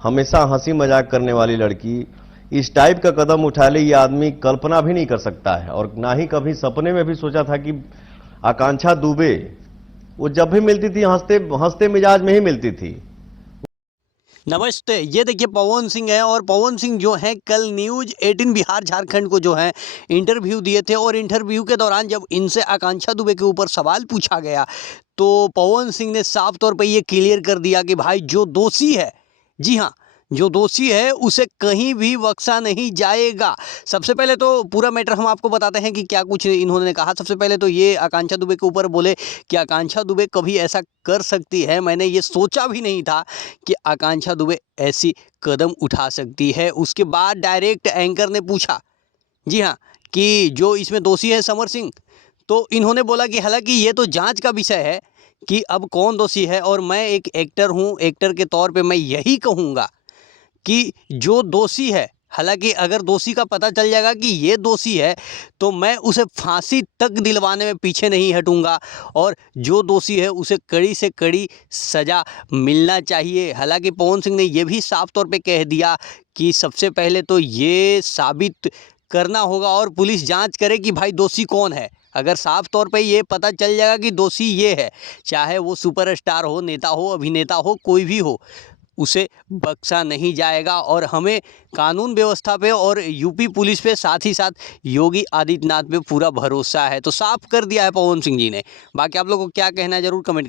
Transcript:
हमेशा हंसी मजाक करने वाली लड़की इस टाइप का कदम उठा ले, ये आदमी कल्पना भी नहीं कर सकता है। और ना ही कभी सपने में भी सोचा था कि आकांक्षा दुबे, वो जब भी मिलती थी हंसते हंसते मिजाज में ही मिलती थी। नमस्ते, ये देखिए पवन सिंह है। और पवन सिंह जो है कल न्यूज़ 18 बिहार झारखंड को जो है इंटरव्यू दिए थे। और इंटरव्यू के दौरान जब इनसे आकांक्षा दुबे के ऊपर सवाल पूछा गया तो पवन सिंह ने साफ तौर पे ये क्लियर कर दिया कि भाई जो दोषी है, जी हाँ, जो दोषी है उसे कहीं भी बख्शा नहीं जाएगा। सबसे पहले तो पूरा मैटर हम आपको बताते हैं कि क्या कुछ इन्होंने कहा। सबसे पहले तो ये आकांक्षा दुबे के ऊपर बोले कि आकांक्षा दुबे कभी ऐसा कर सकती है, मैंने ये सोचा भी नहीं था कि आकांक्षा दुबे ऐसी कदम उठा सकती है। उसके बाद डायरेक्ट एंकर ने पूछा, जी हाँ, कि जो इसमें दोषी है समर सिंह, तो इन्होंने बोला कि हालांकि ये तो जांच का विषय है कि अब कौन दोषी है, और मैं एक एक्टर हूँ, एक्टर के तौर पे मैं यही कहूँगा कि जो दोषी है, हालांकि अगर दोषी का पता चल जाएगा कि ये दोषी है तो मैं उसे फांसी तक दिलवाने में पीछे नहीं हटूंगा, और जो दोषी है उसे कड़ी से कड़ी सज़ा मिलना चाहिए। हालांकि पवन सिंह ने यह भी साफ तौर पे कह दिया कि सबसे पहले तो ये साबित करना होगा और पुलिस जांच करे कि भाई दोषी कौन है। अगर साफ तौर पे ये पता चल जाएगा कि दोषी ये है, चाहे वो सुपरस्टार हो, नेता हो, अभिनेता हो, कोई भी हो, उसे बख्शा नहीं जाएगा। और हमें कानून व्यवस्था पे और यूपी पुलिस पे, साथ ही साथ योगी आदित्यनाथ पे पूरा भरोसा है। तो साफ कर दिया है पवन सिंह जी ने। बाकी आप लोगों को क्या कहना है, जरूर कमेंट करें।